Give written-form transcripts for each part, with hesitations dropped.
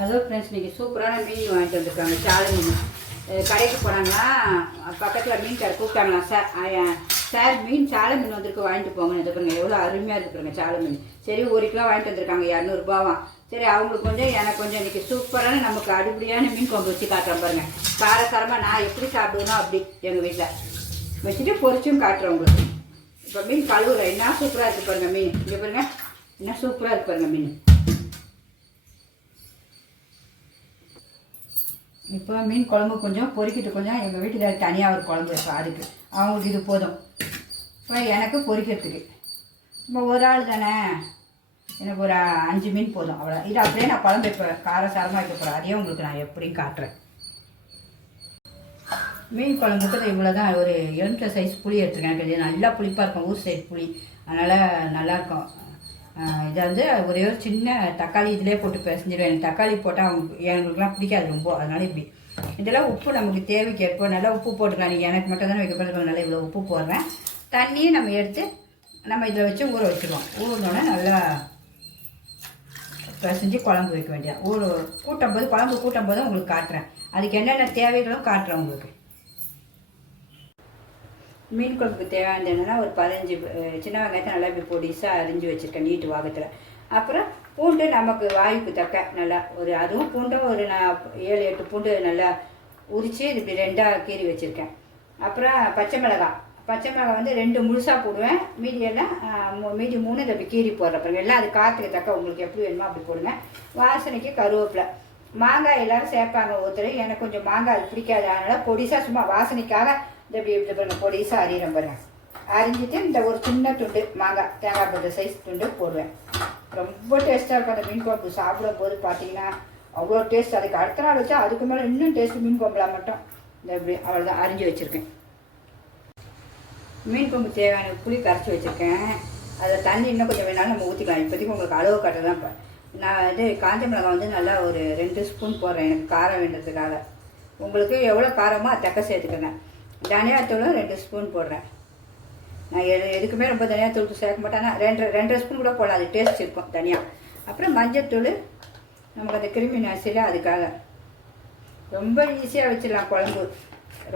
Hello friends, இன்றைக்கி சூப்பரான மீன் வாங்கிட்டு வந்துருக்காங்க. சாலை மீன். கடைக்கு போனாங்கன்னா பக்கத்தில் மீன் கடை கூப்பிட்டாங்களா, சார் மீன் சாலை மீன் வந்துருக்கு, வாங்கிட்டு போங்கன்னு எதிர்ப்பாங்க. எவ்வளோ அருமையாக இருக்குங்க சாலை மீன். சரி, 1 கிலோ வாங்கிட்டு வந்துருக்காங்க, 200 சரி, அவங்களுக்கு கொஞ்சம் எனக்கு கொஞ்சம் இன்றைக்கி சூப்பரான நமக்கு அடிப்படியான மீன் குழம்பு வச்சு காட்டுறேன் பாருங்க. காரசாரமாக நான் எப்படி சாப்பிடுவேனோ அப்படி எங்கள் வீட்டில் வச்சுட்டு பொரிச்சும் காட்டுறேன் உங்களுக்கு. இப்போ மீன் கழுவுறேன். என்ன சூப்பராக இருக்குது பாருங்கள் மீன். இங்கே பாருங்க, என்ன சூப்பராக இருக்குது பாருங்கள் மீன். இப்போ மீன் குழம்பு கொஞ்சம் பொரிக்கிட்டு கொஞ்சம் எங்கள் வீட்டுக்கு தனியாக ஒரு குழம்பு வைப்பேன். அதுக்கு அவங்களுக்கு இது போதும். இப்போ எனக்கு பொரிக்கிறதுக்கு இப்போ ஒரு ஆள் தானே, எனக்கு ஒரு 5 மீன் போதும், அவ்வளோ. இது அப்படியே நான் குழம்பு வைப்பேன், காரசாரமாக வைக்க போகிறேன். அதையே உங்களுக்கு நான் எப்படின்னு காட்டுறேன். மீன் குழம்புக்கு இவ்வளோ தான். ஒரு எலுமிச்சை சைஸ் புளி எடுத்துருக்கேன். எனக்கு நல்லா புளிப்பாக இருக்கும், ஊர் சைடு புளி, அதனால் நல்லாயிருக்கும். இதை வந்து ஒரே ஒரு சின்ன தக்காளி இதிலே போட்டு பிசைஞ்சிடுவேன். எனக்கு தக்காளி போட்டால் எங்களுக்குலாம் பிடிக்காது ரொம்ப, அதனால் இப்படி. இதெல்லாம் உப்பு நமக்கு தேவைக்கு ஏற்போம். நல்லா உப்பு போட்டுக்கலாம். நீங்கள் எனக்கு மட்டும் தானே வைக்க போகிறதுக்கு நல்லா இவ்வளோ உப்பு போடுறேன். தண்ணியை நம்ம எடுத்து நம்ம இதில் வச்சு ஊற வச்சுருவோம். ஊறினோடனே நல்லா பிசைஞ்சு குழம்பு வைக்க வேண்டியது. குழம்பு கூட்டும் போது உங்களுக்கு காட்டுறேன். அதுக்கு என்னென்ன தேவைகளும் காட்டுறேன் உங்களுக்கு. மீன் குழம்புக்கு தேவையானது என்னென்னா, ஒரு 15 சின்ன வெங்காயத்தை நல்லா இப்படி பொடிசாக அரிஞ்சு வச்சுருக்கேன் நீட்டு வாகத்தில். அப்புறம் பூண்டு நமக்கு வாய்க்கு தக்க நல்லா அதுவும் பூண்டும் ஒரு 7-8 பூண்டு நல்லா உரித்து இது இப்படி 2ஆக கீறி வச்சுருக்கேன். அப்புறம் பச்சை மிளகாய் வந்து 2 முழுசாக போடுவேன். மீதி 3 இதை இப்படி கீறி போடுறப்ப எல்லாம் அது காற்றுக்கு தக்க உங்களுக்கு எப்படி வேணுமோ அப்படி போடுங்க. வாசனைக்கு கருவேப்பிலை. மாங்காய் எல்லோரும் சேர்ப்பாங்க ஒருத்தர். எனக்கு கொஞ்சம் மாங்காய் அது பிடிக்காது, அதனால் பொடிசாக சும்மா வாசனைக்காக இந்த இப்படி பாருங்கள் பொடிசாக அரியிறேன் பாருங்கள். அரிஞ்சிட்டு இந்த ஒரு சின்ன துண்டு மாங்காய், தேங்காய் பத்த சைஸ் துண்டு போடுவேன். ரொம்ப டேஸ்ட்டாக இருக்கும் அந்த மீன் குழம்பு. சாப்பிடும் போது பார்த்தீங்கன்னா அவ்வளோ டேஸ்ட். அதுக்கு அடுத்த நாள் வச்சா அதுக்கு மேலே இன்னும் டேஸ்ட்டு. மீன் குழம்புலாம் மட்டும் இந்த இப்படி அவ்வளோதான் அரிஞ்சு வச்சுருக்கேன். மீன் குழம்பு தேவையான புளி கரைச்சி வச்சுருக்கேன். அதை தண்ணி இன்னும் கொஞ்சம் வேணாலும் நம்ம ஊற்றிக்கலாம். இப்போதைக்கு உங்களுக்கு அளவு கட்ட தான். இப்போ நான் காஞ்ச மிளகாய் வந்து நல்லா ஒரு 2 ஸ்பூன் போடுறேன், எனக்கு காரம் வேண்டதுக்காக. உங்களுக்கு எவ்வளோ காரமோ அது தக்க சேர்த்துக்கங்க. தனியாத்தூளும் 2 ஸ்பூன் போடுறேன். நான் எதுக்குமே ரொம்ப தனியாத்தூள் சேர்க்க மாட்டேன்னா 2 ஸ்பூன் கூட போடலாம், அது டேஸ்ட் இருக்கும் தனியாக. அப்புறம் மஞ்சத்தூள் நமக்கு அந்த கிருமி நாசில அதுக்காக. ரொம்ப ஈஸியாக வச்சிடலாம் குழம்பு.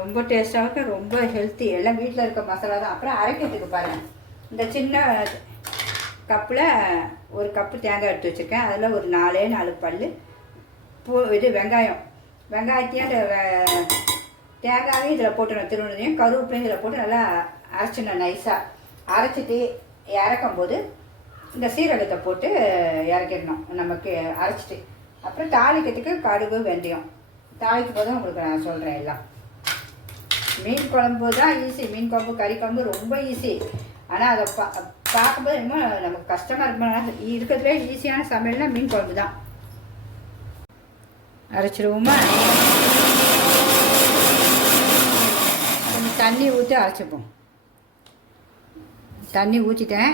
ரொம்ப டேஸ்ட்டாக இருக்கும், ரொம்ப ஹெல்த்தி. எல்லாம் வீட்டில் இருக்க மசாலா தான். அப்புறம் அரைக்கிறதுக்கு பாருங்கள், இந்த சின்ன கப்பில் 1 கப்பு தேங்காய் எடுத்து வச்சுருக்கேன். அதில் ஒரு 4 பல் வெங்காயத்தையும் தேங்காயும் இதில் போட்டு நான் திருவண்ணையும் கருவேப்பிலையும் இதில் போட்டு நல்லா அரைச்சிடணும். நைஸாக அரைச்சிட்டு இறக்கும்போது இந்த சீரகத்தை போட்டு இறக்கிடணும் நமக்கு அரைச்சிட்டு. அப்புறம் தாளிக்கிறதுக்கு கடுகு வெந்தயம் தாளிக்கும் போது உங்களுக்கு நான் சொல்கிறேன் எல்லாம். மீன் குழம்பு தான் ஈஸி. மீன் குழம்பு கறி குழம்பு ரொம்ப ஈஸி. ஆனால் அதை பார்க்கும்போது ரொம்ப நமக்கு கஷ்டமாக இருக்கும். இருக்கிறதுலே ஈஸியான சமையல்னா மீன் குழம்பு தான். அரைச்சிடுவோமா? தண்ணி ஊற்றி அரைச்சிப்போம். தண்ணி ஊற்றிட்டேன்.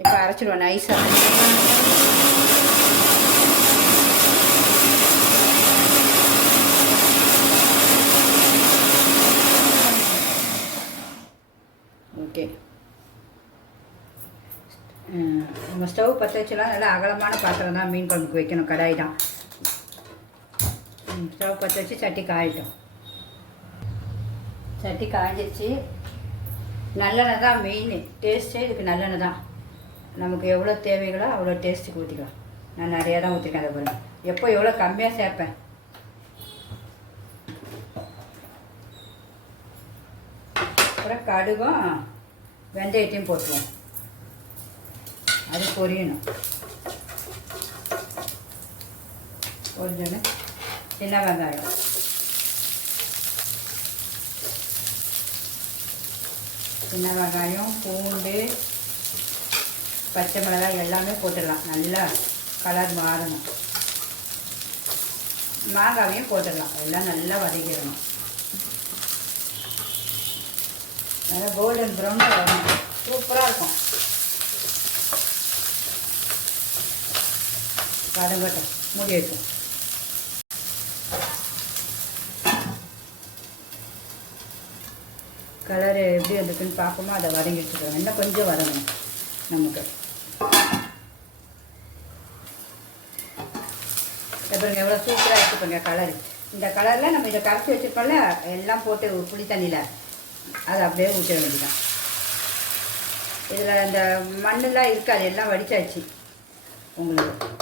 இப்போ அரைச்சிடுவோம் நைஸாக. ஓகே, நம்ம ஸ்டவ் பற்ற வச்சலாம். நல்லா அகலமான பாத்திரம் தான் மீன் குழம்புக்கு வைக்கணும். கடாய் தான். ஸ்டவ் பற்ற வச்சு சட்டி காயிட்டோம். சட்டி காய்ஞ்சிருச்சு. நல்லெண்ணெய் தான் மெயின் டேஸ்ட்டே. இதுக்கு நல்லெண்ணெய் தான். நமக்கு எவ்வளோ தேவைகளோ அவ்வளோ டேஸ்ட்டுக்கு ஊற்றிக்கலாம். நான் நிறையா தான் ஊற்றிருக்கேன். அதை பாருங்கள், எப்போ எவ்வளோ கம்மியாக சேர்ப்பேன். அப்புறம் கடுகும் வெந்தயத்தையும் போட்டுருவோம். அது பொரியணும். பொரிஞ்சோன்னு சின்ன வெங்காயம், பூண்டு, பச்சை மிளகாய் எல்லாமே போட்டுடலாம். நல்லா கலர் மாறணும். மாங்காவையும் போட்டுடலாம். எல்லாம் நல்லா வதக்கிடணும். நல்லா கோல்டன் ப்ரௌனில் வரணும். சூப்பராக இருக்கும். வதங்கட்டும், மூடி வைக்கும். கலர் எப்படி வந்துருக்குன்னு பார்ப்போமோ அதை வதங்கிட்டுருக்கோம். இன்னும் கொஞ்சம் வதங்கணும் நமக்கு. பாருங்க எவ்வளோ சூப்பராக இருக்குங்க கலர். இந்த கலரில் நம்ம இதை கரைச்சி வச்சுருக்கோம்ல, எல்லாம் போட்டு புளி தண்ணியில் அதை அப்படியே ஊற்ற வேண்டியதான். இதில் இந்த மண்ணெலாம் இருக்காது, எல்லாம் வடிச்சாச்சு உங்களுக்கு.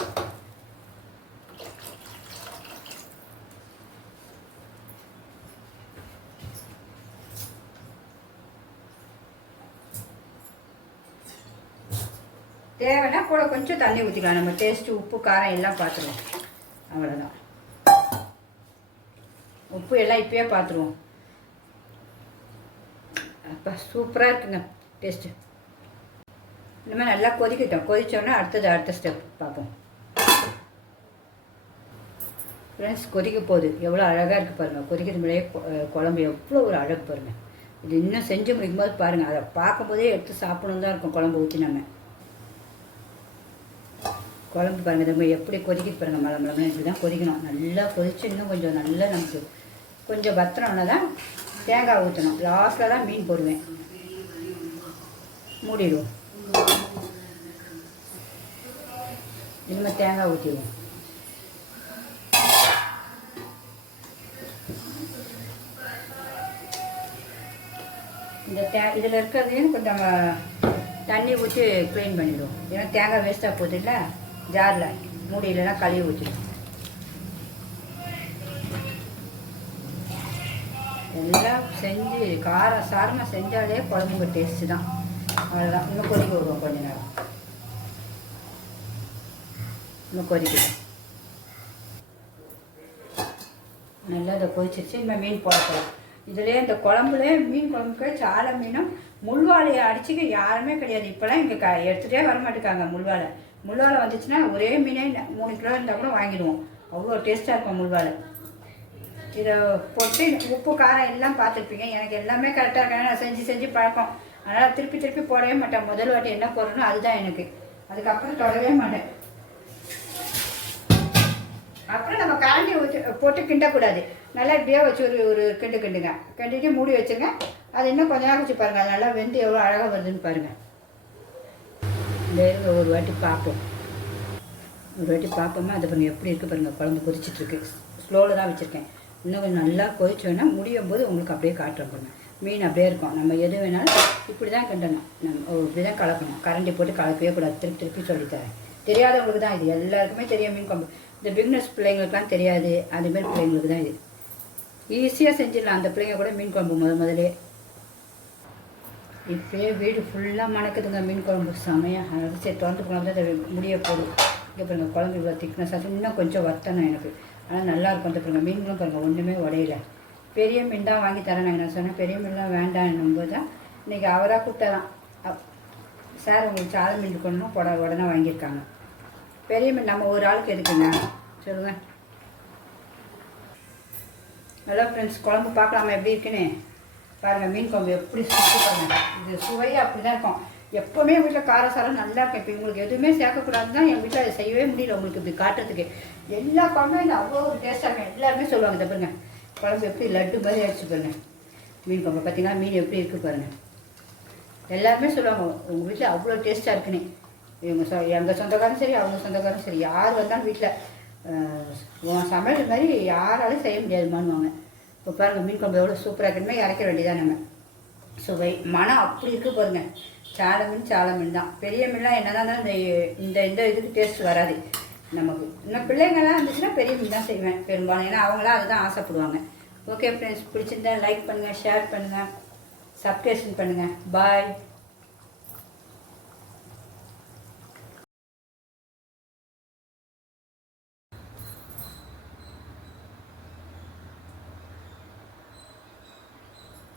தேவைன்னா கூட கொஞ்சம் தண்ணி ஊற்றிக்கலாம். நம்ம டேஸ்ட்டு உப்பு காரம் எல்லாம் பார்த்துருவோம். அவ்வளோதான். உப்பு எல்லாம் இப்போயே பார்த்துருவோம். அப்போ சூப்பராக இருக்குங்க டேஸ்ட்டு. இனிமேல் நல்லா கொதிக்கட்டும். கொதித்தோன்னா அடுத்த ஸ்டெப் பார்ப்போம். ஃப்ரெண்ட்ஸ், கொதிக்க போகுது. எவ்வளோ அழகாக இருக்குது பாருங்கள். கொதிக்கிறது முன்னாடியே குழம்பு எவ்வளோ ஒரு அழகு பாருங்கள். இது இன்னும் செஞ்சு முடிக்கும்போது பாருங்கள், அதை பார்க்கும்போதே எடுத்து சாப்பிடணும் தான் இருக்கும். குழம்பு ஊற்றி நம்ம குழம்பு பாருங்கள், நம்ம எப்படி கொதிக்கிட்டு பாருங்கள். மழை இப்படி தான் கொதிக்கணும். நல்லா கொதிச்சு இன்னும் கொஞ்சம் நல்லா நமக்கு கொஞ்சம் பத்திரம்னா தான் தேங்காய் ஊற்றணும். லாஸ்ட்டில் தான் மீன் போடுவேன். மூடிடுவோம். இனிமேல் தேங்காய் ஊற்றிடுவோம். இந்த இதில் இருக்கிறதையும் கொஞ்சம் தண்ணி ஊற்றி க்ளீன் பண்ணிவிடுவோம். ஏன்னா தேங்காய் வேஸ்ட்டாக போகுது இல்லை, ஜாரில் மூடியிலலாம் கழுவி ஊற்றிடுவோம். எல்லாம் செஞ்சு காரம் சாரமாக செஞ்சாலே குழம்புங்க டேஸ்ட்டு தான். அவ்வளோதான். இன்னும் கொதிக்க விடுவோம் கொஞ்ச நேரம். இன்னும் கொதிக்கணும். நல்லா இதை கொதிச்சிருச்சு. இனிமேல் மீன் போடலாம். இதுலேயே இந்த குழம்புலே மீன் குழம்புக்கு சாலை மீனும் முள்வாலையை அடிச்சுக்க யாருமே கிடையாது. இப்போலாம் இங்கே எடுத்துகிட்டே வர மாட்டேங்காங்க முள்வாலை. முள்வாலை வந்துச்சுன்னா ஒரே மீனே 3 கிலோ இருந்தால் கூட வாங்கிடுவோம். அவ்வளோ டேஸ்ட்டாக இருக்கும் முள்வாலை. இதை போட்டு உப்பு காரம் எல்லாம் பார்த்துருப்பீங்க. எனக்கு எல்லாமே கரெக்டாக இருக்காங்க. நான் செஞ்சு பழக்கம். அதனால் திருப்பி போடவே மாட்டேன். முதல் வாட்டி என்ன போடுறனோ அதுதான் எனக்கு. அதுக்கப்புறம் தொடவே மாட்டேன். அப்புறம் நம்ம கரண்டி ஊற்றி போட்டு கிண்டக்கூடாது. நல்லா இப்படியே வச்சு ஒரு கிண்டுங்க. கிண்டிட்டு மூடி வச்சுங்க. அது இன்னும் கொஞ்ச நேரம் வச்சு பாருங்கள். அது நல்லா வெந்து எவ்வளோ அழகாக வருதுன்னு பாருங்கள். இந்த ஒரு வாட்டி பார்ப்போம். அது பாருங்கள் எப்படி இருக்குது பாருங்கள். குழம்பு கொதிச்சிட்ருக்கு. ஸ்லோவில் தான் வச்சுருக்கேன். இன்னும் கொஞ்சம் நல்லா கொதிச்சு வேணால் முடியும் போது உங்களுக்கு அப்படியே காட்டுறோம் பாருங்கள். மீன் அப்படியே இருக்கும். நம்ம எது வேணாலும் இப்படி தான் கிண்டணும். நம்ம இப்படி தான் கலக்கணும். கரண்டி போட்டு கலக்கவே கூடாது. திருப்பி சொல்லித்தரேன். தெரியாதவங்களுக்கு தான் இது. எல்லாருக்குமே தெரியும் மீன் குழம்பு. இந்த பிக்னஸ் பிள்ளைங்களுக்குலாம் தெரியாது. அதுமாரி பிள்ளைங்களுக்கு தான் இது. ஈஸியாக செஞ்சிடலாம். அந்த பிள்ளைங்க கூட மீன் குழம்பு முதலே. இப்போயே வீடு ஃபுல்லாக மணக்குதுங்க மீன் குழம்பு செமையாக. அதாவது சரி திறந்து போனால் தான் அதை முடிய போடும். இங்கே பாருங்கள் குழம்பு இவ்வளோ திக்னஸ் ஆச்சு. இன்னும் கொஞ்சம் வத்தணும் எனக்கு. ஆனால் நல்லாயிருக்கும். அந்த பாருங்கள் மீன்களும் பாருங்கள் ஒன்றுமே உடையில. பெரிய மீன் தான் வாங்கி தரேன். நான் சொன்னேன் பெரிய மீன்லாம் வேண்டாம்னும்போது தான் இன்றைக்கி அவராக கூப்பிட்டாரான். சார் உங்களுக்கு சாலை மீன் இருக்கணும் உடனே வாங்கியிருக்காங்க. பெரிய மீன் நம்ம ஒரு ஆளுக்கு எதுக்குங்க சொல்லுங்கள். ஹலோ ஃப்ரெண்ட்ஸ், குழம்பு பார்க்கலாமா எப்படி இருக்குன்னு பாருங்கள். மீன் குழம்பு எப்படி சுற்றி பாருங்கள். இது சுவையாக அப்படி தான் இருக்கும். எப்போவுமே எங்கள் வீட்டில் காரசாரம் நல்லா இருக்கும். இப்போ உங்களுக்கு எதுவுமே சேர்க்கக்கூடாதுன்னு தான் எங்கள் வீட்டில் அதை செய்யவே முடியல உங்களுக்கு இப்படி காட்டுறதுக்கு. எல்லா குழம்பும் இந்த அவ்வளோ ஒரு டேஸ்ட்டாக இருக்கும். எல்லாருமே சொல்லுவாங்க. இதை பாருங்கள் குழம்பு எப்படி லட்டு மாதிரி அடிச்சு பாருங்கள். மீன் குழம்பு பார்த்தீங்கன்னா மீன் எப்படி இருக்குது பாருங்கள். எல்லாருமே சொல்லுவாங்க உங்கள் வீட்டில் அவ்வளோ டேஸ்ட்டாக இருக்குன்னு. எங்கள் சொந்தக்காரும் சரி அவங்க சொந்தக்காரும் சரி யார் வந்தாலும் வீட்டில் சமையல் மாதிரி யாராலும் செய்ய முடியாதுமானுவாங்க. இப்போ பாருங்கள் மீன் குழம்பு எவ்வளோ சூப்பராக இருக்குமே. இறக்க வேண்டியதான் நம்ம. சுவை மனம் அப்படி இருக்குது பாருங்கள். சாலை மீன் தான். பெரிய மீன்லாம் என்ன தான் இந்த இதுக்கு டேஸ்ட் வராது நமக்கு. இன்னும் பிள்ளைங்கள்லாம் இருந்துச்சுன்னா பெரிய மீன் தான் செய்வேன் பெரும்பாலும். ஏன்னா அவங்களாம் அதுதான் ஆசைப்படுவாங்க. ஓகே ஃப்ரெண்ட்ஸ், பிடிச்சிருந்தா லைக் பண்ணுங்கள், ஷேர் பண்ணுங்கள், சப்ஸ்கிரைப் பண்ணுங்கள். பாய்.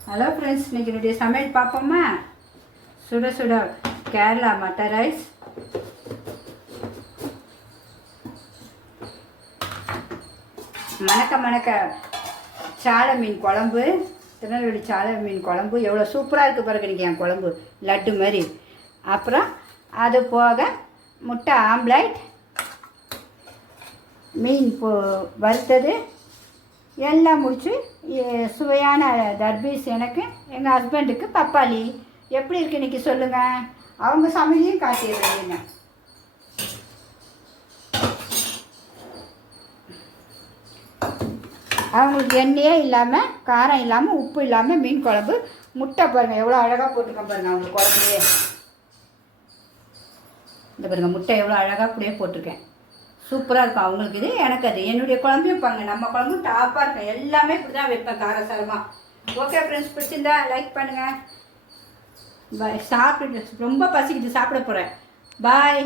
ஹலோ ஃப்ரெண்ட்ஸ், இன்றைக்கி என்னுடைய சமையல் பார்ப்போமா? சுட சுட கேரளா மட்டர் ரைஸ், மணக்க சாலை மீன் குழம்பு, திருநெல்வேலி சாலை மீன் குழம்பு எவ்வளோ சூப்பராக இருக்குது பாருங்க. இன்றைக்கி என் குழம்பு லட்டு மாதிரி. அப்புறம் அது போக முட்டை ஆம்லேட், மீன் வறுத்தது எல்லாம் முடிச்சு சுவையான தர்பீஸ் எனக்கு, எங்கள் ஹஸ்பண்டுக்கு பப்பாளி. எப்படி இருக்கு இன்றைக்கி சொல்லுங்கள். அவங்க சமையலையும் காட்டிடுறீங்க. அவங்களுக்கு எண்ணெயே இல்லாமல் காரம் இல்லாமல் உப்பு இல்லாமல் மீன் குழம்பு. முட்டை பாருங்கள் எவ்வளோ அழகாக போட்டுருக்கேன் பாருங்கள் அவங்களுக்கு குழம்புலையே. இந்த பாருங்கள் முட்டை எவ்வளோ அழகாக அப்படியே போட்டிருக்கேன். சூப்பராக இருக்கும் அவங்களுக்கு இது, எனக்கு அது. என்னுடைய குழம்பையும் பாருங்க, நம்ம குழம்பும் டாப்பாக இருக்கும். எல்லாமே இப்படி தான் வைப்பேன் காரசாரமாக. ஓகே ஃப்ரெண்ட்ஸ், பிடிச்சிருந்தா லைக் பண்ணுங்கள். பாய். சாப்பிட்டு ரொம்ப பசிக்குது, சாப்பிட போகிறேன். பாய்.